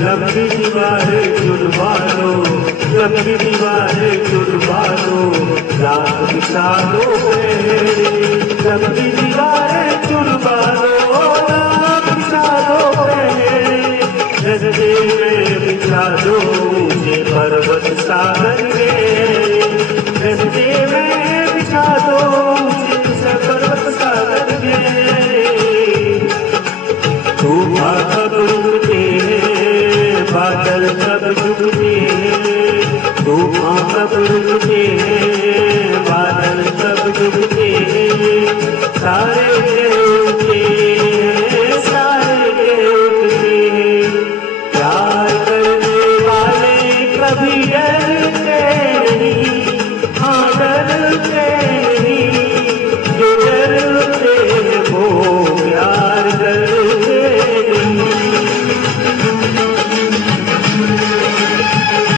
लंबी दीवारें जुड़वा दो, लंबी दीवारें जुड़वा दो, रात बिता दो मेरी लंबी